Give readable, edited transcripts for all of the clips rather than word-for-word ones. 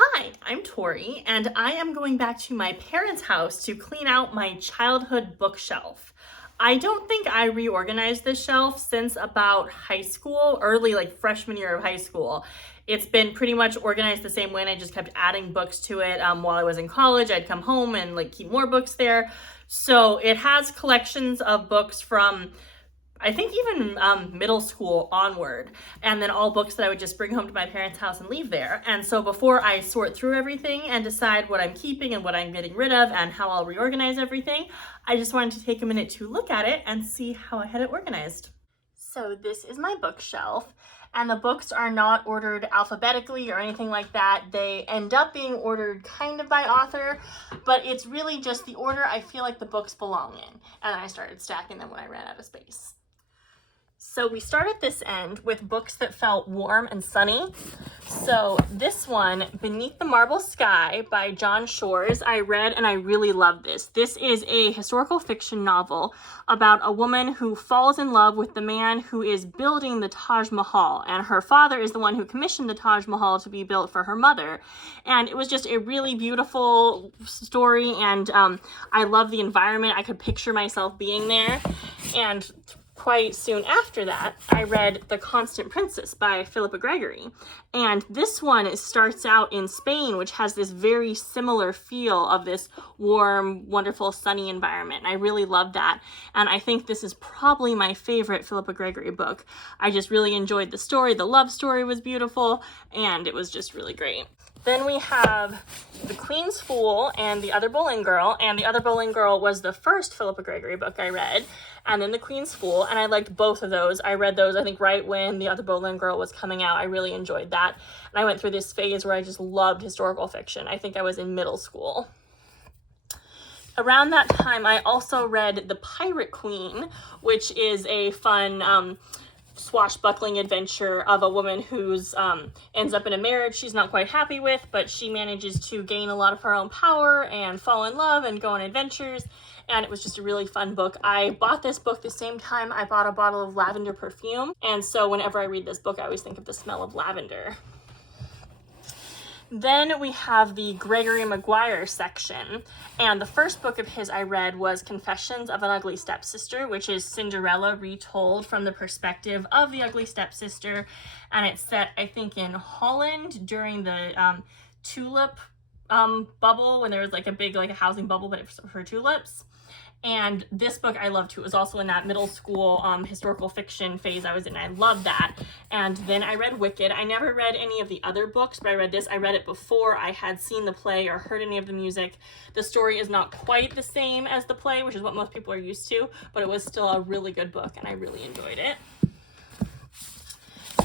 Hi, I'm Tori, and I am going back to my parents' house to clean out my childhood bookshelf. I don't think I reorganized this shelf since about high school, early like freshman year of high school. It's been pretty much organized the same way, and I just kept adding books to it. While I was in college, I'd come home and like keep more books there. So it has collections of books from I think even middle school onward, and then all books that I would just bring home to my parents' house and leave there. And so before I sort through everything and decide what I'm keeping and what I'm getting rid of and how I'll reorganize everything, I just wanted to take a minute to look at it and see how I had it organized. So this is my bookshelf, and the books are not ordered alphabetically or anything like that. They end up being ordered kind of by author, but it's really just the order I feel like the books belong in. And I started stacking them when I ran out of space. So we start at this end with books that felt warm and sunny. So this one, Beneath the Marble Sky by John Shores, I read and I really love this. This is a historical fiction novel about a woman who falls in love with the man who is building the Taj Mahal, and her father is the one who commissioned the Taj Mahal to be built for her mother. And it was just a really beautiful story, and I love the environment. I could picture myself being there. And quite soon after that, I read The Constant Princess by Philippa Gregory. And this one starts out in Spain, which has this very similar feel of this warm, wonderful, sunny environment. And I really love that. And I think this is probably my favorite Philippa Gregory book. I just really enjoyed the story. The love story was beautiful, and it was just really great. Then we have The Queen's Fool and The Other Boleyn Girl, and The Other Boleyn Girl was the first Philippa Gregory book I read, and then The Queen's Fool, and I liked both of those. I read those, I think, right when The Other Boleyn Girl was coming out. I really enjoyed that, and I went through this phase where I just loved historical fiction. I think I was in middle school. Around that time, I also read The Pirate Queen, which is a fun swashbuckling adventure of a woman who's ends up in a marriage she's not quite happy with, but she manages to gain a lot of her own power and fall in love and go on adventures. And it was just a really fun book. I bought this book the same time I bought a bottle of lavender perfume, and so whenever I read this book, I always think of the smell of lavender. Then we have the Gregory Maguire section, and the first book of his I read was Confessions of an Ugly Stepsister, which is Cinderella retold from the perspective of the ugly stepsister, and it's set, I think, in Holland during the tulip bubble, when there was like a big like a housing bubble, but it was for tulips. And this book I loved too. It was also in that middle school historical fiction phase I was in. I loved that. And then I read Wicked. I never read any of the other books, but I read this. I read it before I had seen the play or heard any of the music. The story is not quite the same as the play, which is what most people are used to, but it was still a really good book, and I really enjoyed it.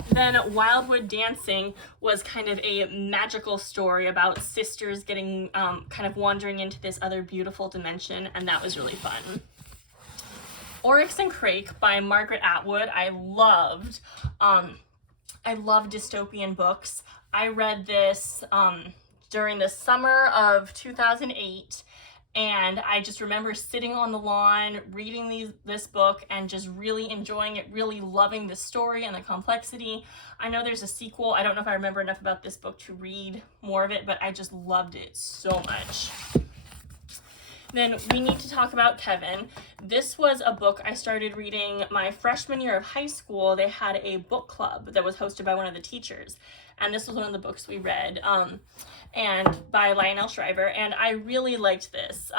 Then Wildwood Dancing was kind of a magical story about sisters getting kind of wandering into this other beautiful dimension, and that was really fun. Oryx and Crake by Margaret Atwood. I loved dystopian books. I read this during the summer of 2008. And I just remember sitting on the lawn, reading this book, and just really enjoying it, really loving the story and the complexity. I know there's a sequel. I don't know if I remember enough about this book to read more of it, but I just loved it so much. Then we need to talk about Kevin. This was a book I started reading my freshman year of high school. They had a book club that was hosted by one of the teachers, and this was one of the books we read, and by Lionel Shriver, and I really liked this.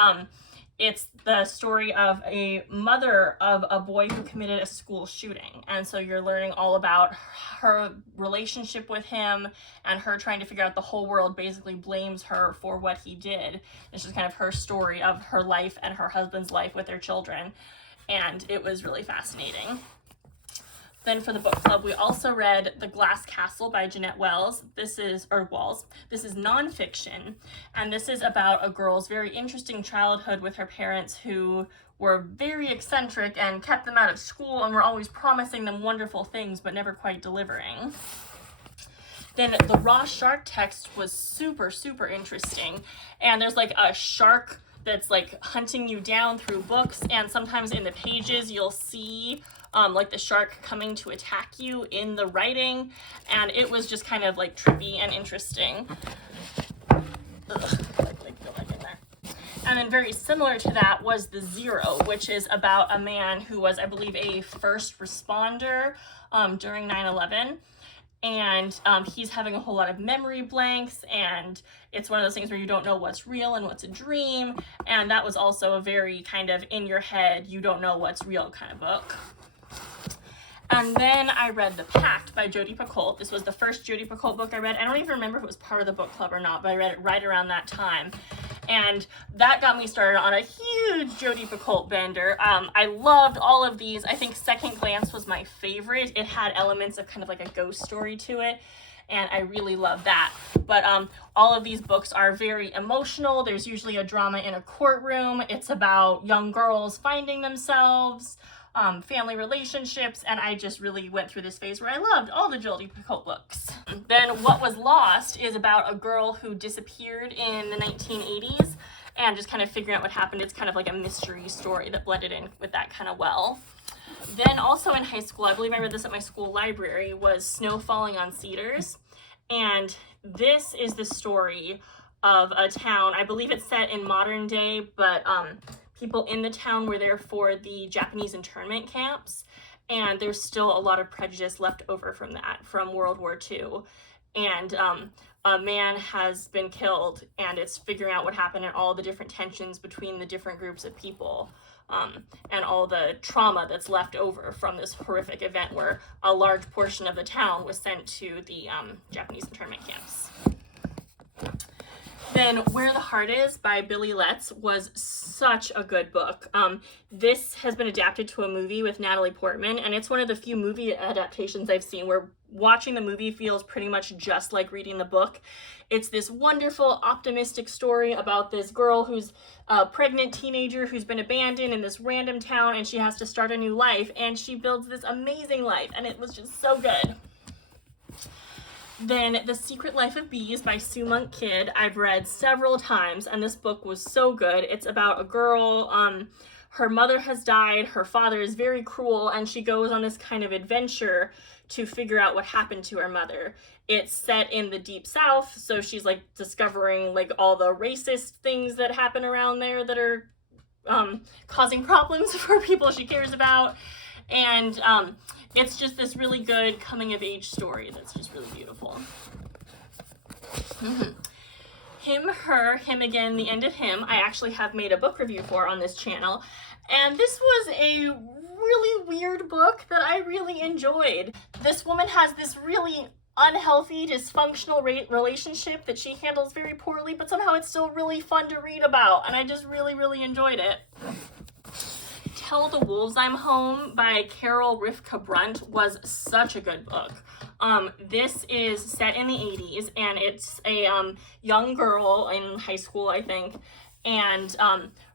It's the story of a mother of a boy who committed a school shooting, and so you're learning all about her relationship with him and her trying to figure out the whole world basically blames her for what he did. It's just kind of her story of her life and her husband's life with their children, and it was really fascinating. Then for the book club, we also read The Glass Castle by Jeanette Walls. This is nonfiction, and this is about a girl's very interesting childhood with her parents who were very eccentric and kept them out of school and were always promising them wonderful things but never quite delivering. Then the raw shark text was super, super interesting, and there's like a shark that's like hunting you down through books, and sometimes in the pages you'll see like the shark coming to attack you in the writing, and it was just kind of like trippy and interesting. And then very similar to that was The Zero, which is about a man who was, I believe, a first responder during 9/11. And he's having a whole lot of memory blanks, and it's one of those things where you don't know what's real and what's a dream. And that was also a very kind of in your head, you don't know what's real kind of book. And then I read The Pact by Jodi Picoult. This was the first Jodi Picoult book I read. I don't even remember if it was part of the book club or not, but I read it right around that time. And that got me started on a huge Jodi Picoult bender. I loved all of these. I think Second Glance was my favorite. It had elements of kind of like a ghost story to it, and I really loved that. But all of these books are very emotional. There's usually a drama in a courtroom. It's about young girls finding themselves, family relationships, and I just really went through this phase where I loved all the Jodi Picoult books. Then What Was Lost is about a girl who disappeared in the 1980s and just kind of figuring out what happened. It's kind of like a mystery story that blended in with that kind of well. Then also in high school, I believe I read this at my school library, was Snow Falling on Cedars. And this is the story of a town. I believe it's set in modern day, but people in the town were there for the Japanese internment camps, and there's still a lot of prejudice left over from that, from World War II. And a man has been killed, and it's figuring out what happened and all the different tensions between the different groups of people, and all the trauma that's left over from this horrific event where a large portion of the town was sent to the Japanese internment camps. Then Where the Heart Is by Billy Letts was such a good book. This has been adapted to a movie with Natalie Portman, and it's one of the few movie adaptations I've seen where watching the movie feels pretty much just like reading the book. It's this wonderful, optimistic story about this girl who's a pregnant teenager who's been abandoned in this random town, and she has to start a new life, and she builds this amazing life, and it was just so good. Then The Secret Life of Bees by Sue Monk Kidd, I've read several times, and this book was so good. It's about a girl, her mother has died, her father is very cruel, and she goes on this kind of adventure to figure out what happened to her mother. It's set in the Deep South, so she's like discovering like all the racist things that happen around there that are causing problems for people she cares about. And it's just this really good coming of age story that's just really beautiful. Him, Her, Him Again, The End of Him, I actually have made a book review for on this channel. And this was a really weird book that I really enjoyed. This woman has this really unhealthy, dysfunctional relationship that she handles very poorly, but somehow it's still really fun to read about, and I just really, really enjoyed it. Tell the Wolves I'm Home by Carol Rivka Brunt was such a good book. This is set in the 80s, and it's a young girl in high school, I think, and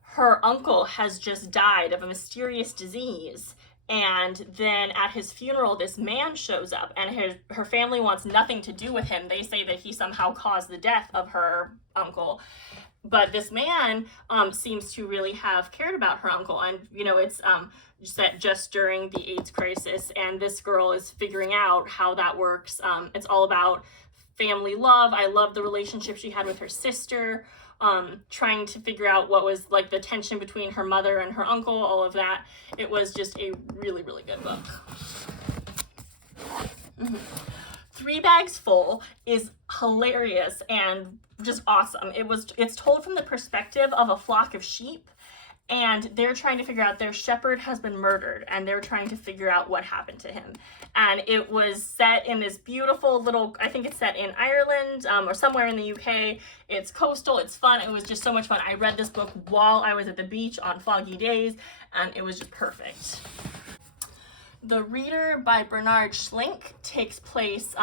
her uncle has just died of a mysterious disease. And then at his funeral, this man shows up, and her family wants nothing to do with him. They say that he somehow caused the death of her uncle. But this man seems to really have cared about her uncle. And, you know, it's set just during the AIDS crisis. And this girl is figuring out how that works. It's all about family love. I love the relationship she had with her sister. Trying to figure out what was like the tension between her mother and her uncle, all of that. It was just a really, really good book. 3 Bags Full is hilarious and just awesome. It's told from the perspective of a flock of sheep, and they're trying to figure out their shepherd has been murdered, and they're trying to figure out what happened to him. And it was set in this beautiful little, I think it's set in Ireland or somewhere in the UK. It's coastal, it's fun, it was just so much fun. I read this book while I was at the beach on foggy days, and it was just perfect. The Reader by Bernard Schlink takes place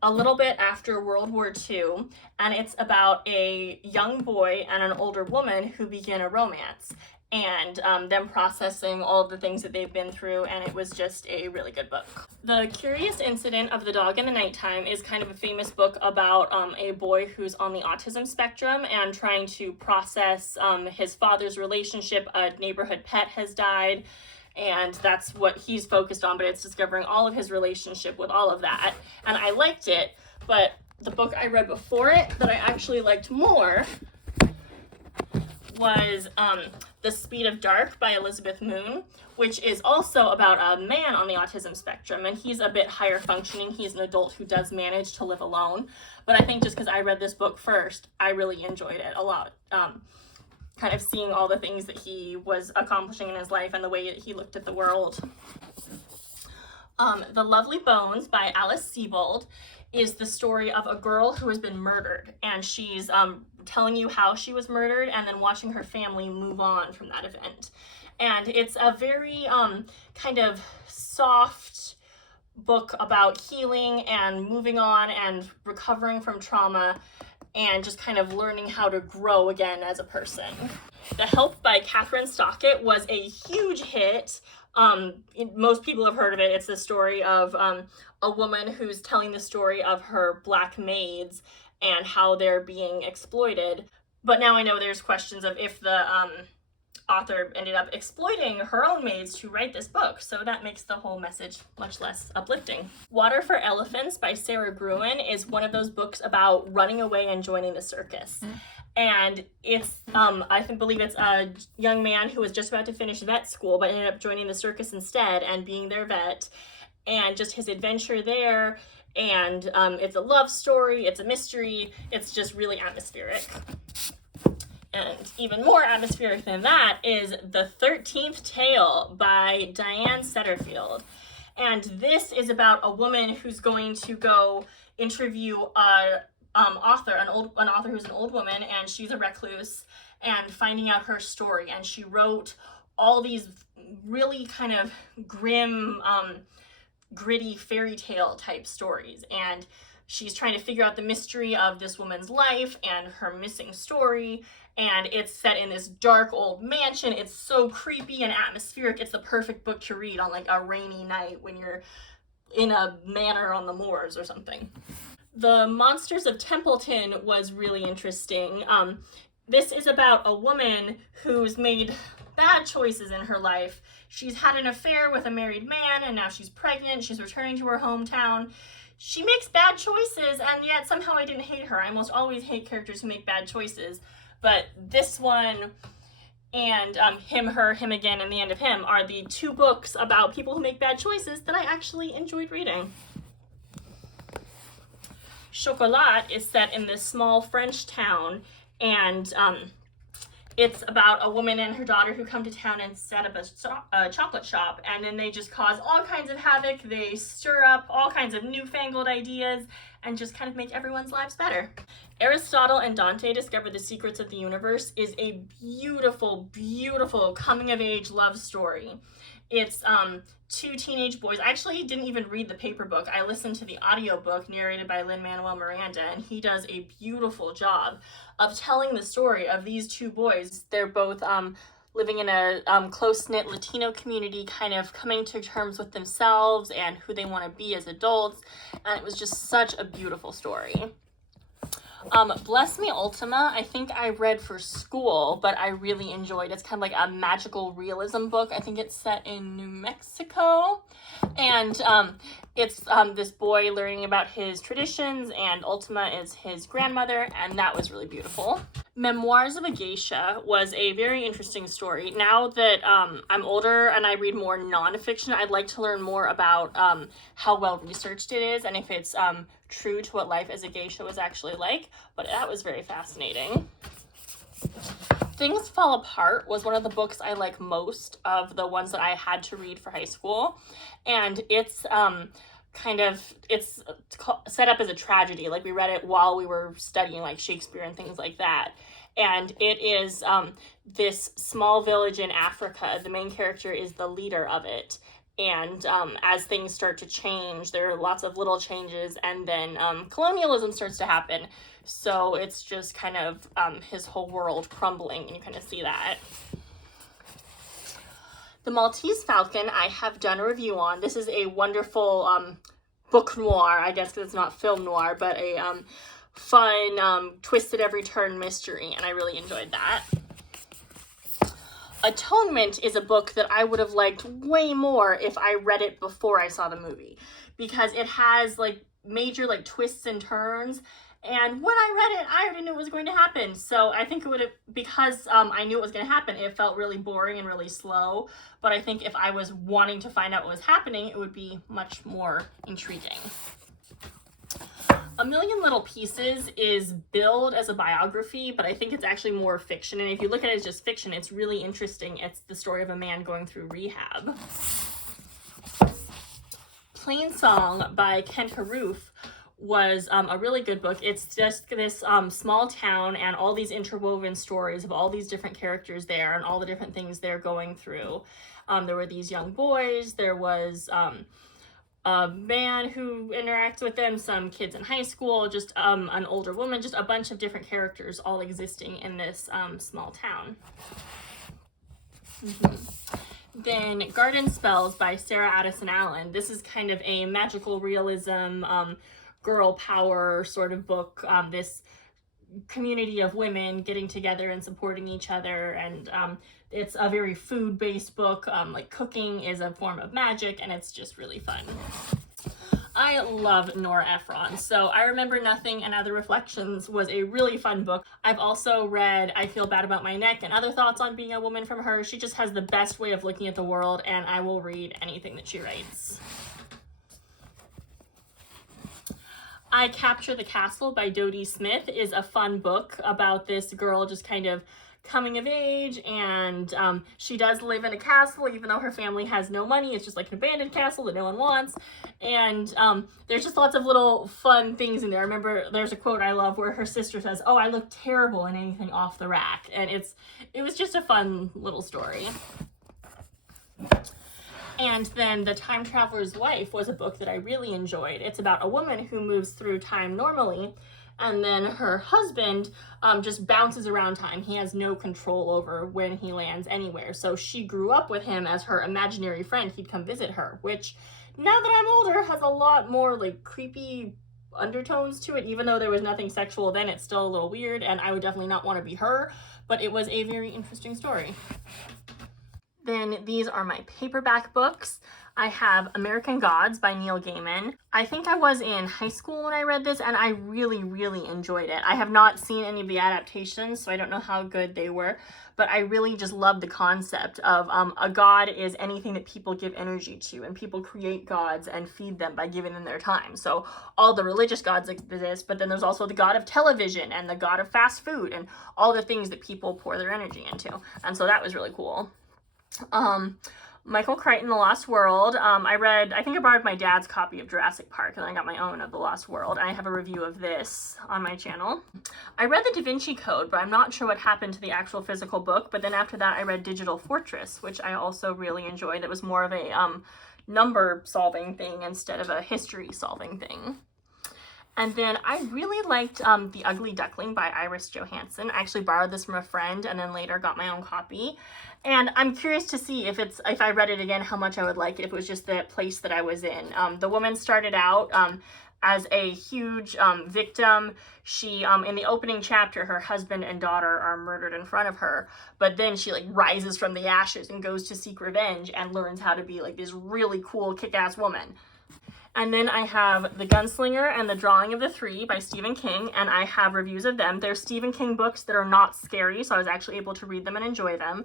a little bit after World War II, and it's about a young boy and an older woman who begin a romance, and them processing all the things that they've been through, and it was just a really good book. The Curious Incident of the Dog in the Nighttime is kind of a famous book about a boy who's on the autism spectrum and trying to process his father's relationship. A neighborhood pet has died, and that's what he's focused on, but it's discovering all of his relationship with all of that. And I liked it, but the book I read before it that I actually liked more was The Speed of Dark by Elizabeth Moon, which is also about a man on the autism spectrum, and he's a bit higher functioning. He's an adult who does manage to live alone, but I think just because I read this book first, I really enjoyed it a lot. Kind of seeing all the things that he was accomplishing in his life and the way that he looked at the world. The Lovely Bones by Alice Sebold is the story of a girl who has been murdered, and she's telling you how she was murdered and then watching her family move on from that event. And it's a very kind of soft book about healing and moving on and recovering from trauma and just kind of learning how to grow again as a person. The Help by Kathryn Stockett was a huge hit. Most people have heard of it. It's the story of a woman who's telling the story of her Black maids and how they're being exploited. But now I know there's questions of if the author ended up exploiting her own maids to write this book, so that makes the whole message much less uplifting. Water for Elephants by Sarah Gruen is one of those books about running away and joining the circus. And it's, I believe it's a young man who was just about to finish vet school, but ended up joining the circus instead and being their vet, and just his adventure there. And it's a love story, it's a mystery, it's just really atmospheric. And even more atmospheric than that is The 13th Tale by Diane Setterfield. And this is about a woman who's going to go interview an author who's an old woman, and she's a recluse, and finding out her story. And she wrote all these really kind of grim, gritty fairy tale type stories. And she's trying to figure out the mystery of this woman's life and her missing story. And it's set in this dark old mansion. It's so creepy and atmospheric. It's the perfect book to read on like a rainy night when you're in a manor on the moors or something. The Monsters of Templeton was really interesting. This is about a woman who's made bad choices in her life. She's had an affair with a married man, and now she's pregnant. She's returning to her hometown. She makes bad choices, and yet somehow I didn't hate her. I almost always hate characters who make bad choices. But this one and Him, Her, Him Again, and The End of Him are the two books about people who make bad choices that I actually enjoyed reading. Chocolat is set in this small French town, and it's about a woman and her daughter who come to town and set up a chocolate shop, and then they just cause all kinds of havoc. They stir up all kinds of newfangled ideas and just kind of make everyone's lives better. Aristotle and Dante Discover the Secrets of the Universe is a beautiful, beautiful coming-of-age love story. It's two teenage boys. I actually didn't even read the paper book. I listened to the audiobook narrated by Lin-Manuel Miranda, and he does a beautiful job of telling the story of these two boys. They're both living in a close-knit Latino community, kind of coming to terms with themselves and who they want to be as adults, and it was just such a beautiful story. Bless Me Ultima, I think I read for school, but I really enjoyed. It's kind of like a magical realism book. I think it's set in New Mexico, and it's this boy learning about his traditions, and Ultima is his grandmother, and that was really beautiful. Memoirs of a Geisha was a very interesting story. Now that I'm older and I read more nonfiction, I'd like to learn more about how well researched it is and if it's true to what life as a geisha was actually like, but that was very fascinating. Things Fall Apart was one of the books I like most of the ones that I had to read for high school, and it's it's set up as a tragedy. Like, we read it while we were studying like Shakespeare and things like that, and it is this small village in Africa. The main character is the leader of it, and as things start to change, there are lots of little changes, and then colonialism starts to happen. So it's just kind of his whole world crumbling, and you kind of see that. The Maltese Falcon, I have done a review on. This is a wonderful book noir, I guess, because it's not film noir, but a fun, twist at every turn mystery, and I really enjoyed that. Atonement is a book that I would have liked way more if I read it before I saw the movie, because it has like major like twists and turns, and when I read it I already knew it was going to happen. So I think it would have, because I knew it was going to happen, it felt really boring and really slow. But I think if I was wanting to find out what was happening, it would be much more intriguing. A Million Little Pieces is billed as a biography, but I think it's actually more fiction. And if you look at it as just fiction, it's really interesting. It's the story of a man going through rehab. Plain Song by Kent Haruf was a really good book. It's just this small town and all these interwoven stories of all these different characters there and all the different things they're going through. There were these young boys. There was a man who interacts with them, some kids in high school, just an older woman, just a bunch of different characters all existing in this small town. Then Garden Spells by Sarah Addison Allen. This is kind of a magical realism, girl power sort of book. This community of women getting together and supporting each other, and it's a very food-based book. Like cooking is a form of magic, and it's just really fun. I love Nora Ephron, so I Remember Nothing and Other Reflections was a really fun book. I've also read I Feel Bad About My Neck and Other Thoughts on Being a Woman from her. She just has the best way of looking at the world, and I will read anything that she writes. I Capture the Castle by Dodie Smith is a fun book about this girl just kind of coming of age, and she does live in a castle even though her family has no money. It's just like an abandoned castle that no one wants, and there's just lots of little fun things in there. I remember there's a quote I love where her sister says, "Oh, I look terrible in anything off the rack," and it was just a fun little story. And then The Time Traveler's Wife was a book that I really enjoyed. It's about a woman who moves through time normally, and then her husband just bounces around time. He has no control over when he lands anywhere. So she grew up with him as her imaginary friend. He'd come visit her, which now that I'm older has a lot more like creepy undertones to it. Even though there was nothing sexual then, it's still a little weird, and I would definitely not want to be her, but it was a very interesting story. Then these are my paperback books. I have American Gods by Neil Gaiman. I think I was in high school when I read this, and I really, really enjoyed it. I have not seen any of the adaptations, so I don't know how good they were, but I really just love the concept of a god is anything that people give energy to, and people create gods and feed them by giving them their time. So all the religious gods exist, but then there's also the god of television and the god of fast food and all the things that people pour their energy into. And so that was really cool. Michael Crichton, The Lost World. I think I borrowed my dad's copy of Jurassic Park, and then I got my own of The Lost World. I have a review of this on my channel. I read The Da Vinci Code, but I'm not sure what happened to the actual physical book. But then after that, I read Digital Fortress, which I also really enjoyed. It was more of a number solving thing instead of a history solving thing. And then I really liked The Ugly Duckling by Iris Johansen. I actually borrowed this from a friend and then later got my own copy. And I'm curious to see if I read it again, how much I would like it if it was just the place that I was in. The woman started out as a huge victim. She, in the opening chapter, her husband and daughter are murdered in front of her. But then she like rises from the ashes and goes to seek revenge and learns how to be like this really cool kick-ass woman. And then I have The Gunslinger and The Drawing of the Three by Stephen King, and I have reviews of them. They're Stephen King books that are not scary, so I was actually able to read them and enjoy them.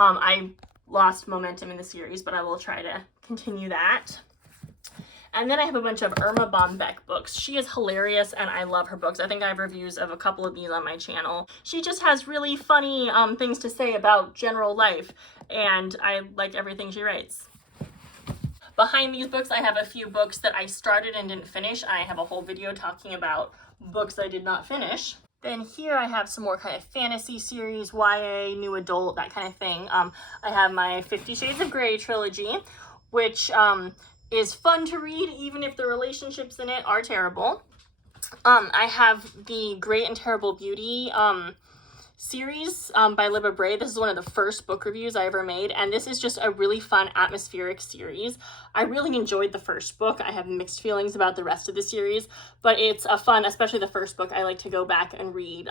I lost momentum in the series, but I will try to continue that. And then I have a bunch of Irma Bombeck books. She is hilarious, and I love her books. I think I have reviews of a couple of these on my channel. She just has really funny things to say about general life, and I like everything she writes. Behind these books, I have a few books that I started and didn't finish. I have a whole video talking about books I did not finish. Then here I have some more kind of fantasy series, YA, new adult, that kind of thing. I have my 50 Shades of Grey trilogy, which is fun to read, even if the relationships in it are terrible. I have the Great and Terrible Beauty series by Libba Bray. This is one of the first book reviews I ever made, and this is just a really fun atmospheric series. I really enjoyed the first book. I have mixed feelings about the rest of the series, but it's a fun, especially the first book, I like to go back and read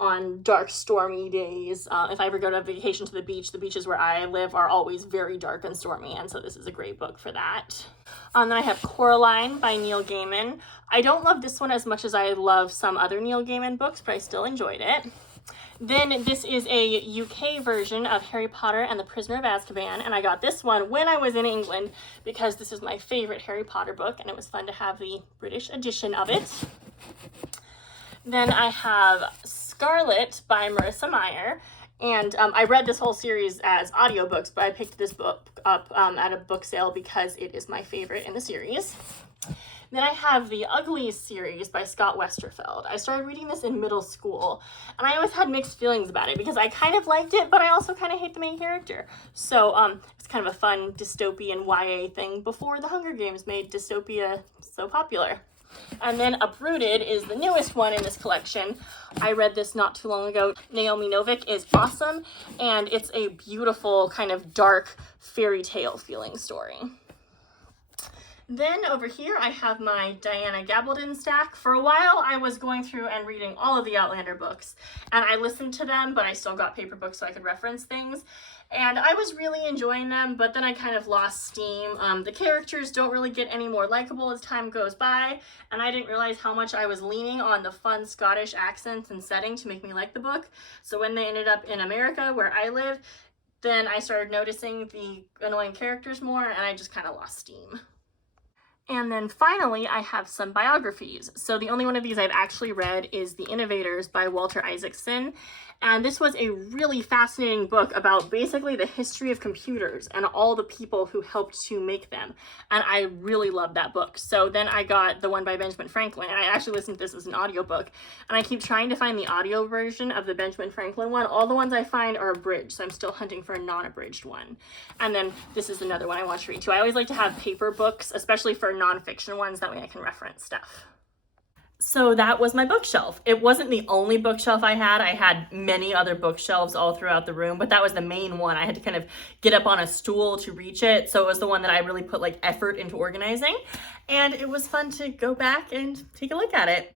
on dark, stormy days. If I ever go to vacation to the beaches where I live are always very dark and stormy, and so this is a great book for that. Then I have Coraline by Neil Gaiman. I don't love this one as much as I love some other Neil Gaiman books, but I still enjoyed it. Then this is a UK version of Harry Potter and the Prisoner of Azkaban, and I got this one when I was in England because this is my favorite Harry Potter book, and it was fun to have the British edition of it. Then I have Scarlet by Marissa Meyer, and I read this whole series as audiobooks, but I picked this book up at a book sale because it is my favorite in the series. Then I have the Uglies series by Scott Westerfeld. I started reading this in middle school, and I always had mixed feelings about it because I kind of liked it, but I also kind of hate the main character. So it's kind of a fun dystopian YA thing before the Hunger Games made dystopia so popular. And then Uprooted is the newest one in this collection. I read this not too long ago. Naomi Novik is awesome, and it's a beautiful kind of dark fairy tale feeling story. Then over here I have my Diana Gabaldon stack. For a while I was going through and reading all of the Outlander books, and I listened to them, but I still got paper books so I could reference things. And I was really enjoying them, but then I kind of lost steam. The characters don't really get any more likable as time goes by, and I didn't realize how much I was leaning on the fun Scottish accents and setting to make me like the book. So when they ended up in America, where I live, then I started noticing the annoying characters more, and I just kind of lost steam. And then finally, I have some biographies. So the only one of these I've actually read is The Innovators by Walter Isaacson. And this was a really fascinating book about basically the history of computers and all the people who helped to make them. And I really loved that book. So then I got the one by Benjamin Franklin, and I actually listened to this as an audiobook. And I keep trying to find the audio version of the Benjamin Franklin one. All the ones I find are abridged, so I'm still hunting for a non-abridged one. And then this is another one I want to read too. I always like to have paper books, especially for nonfiction ones, that way I can reference stuff. So that was my bookshelf. It wasn't the only bookshelf I had. I had many other bookshelves all throughout the room, but that was the main one. I had to kind of get up on a stool to reach it. So it was the one that I really put like effort into organizing. And it was fun to go back and take a look at it.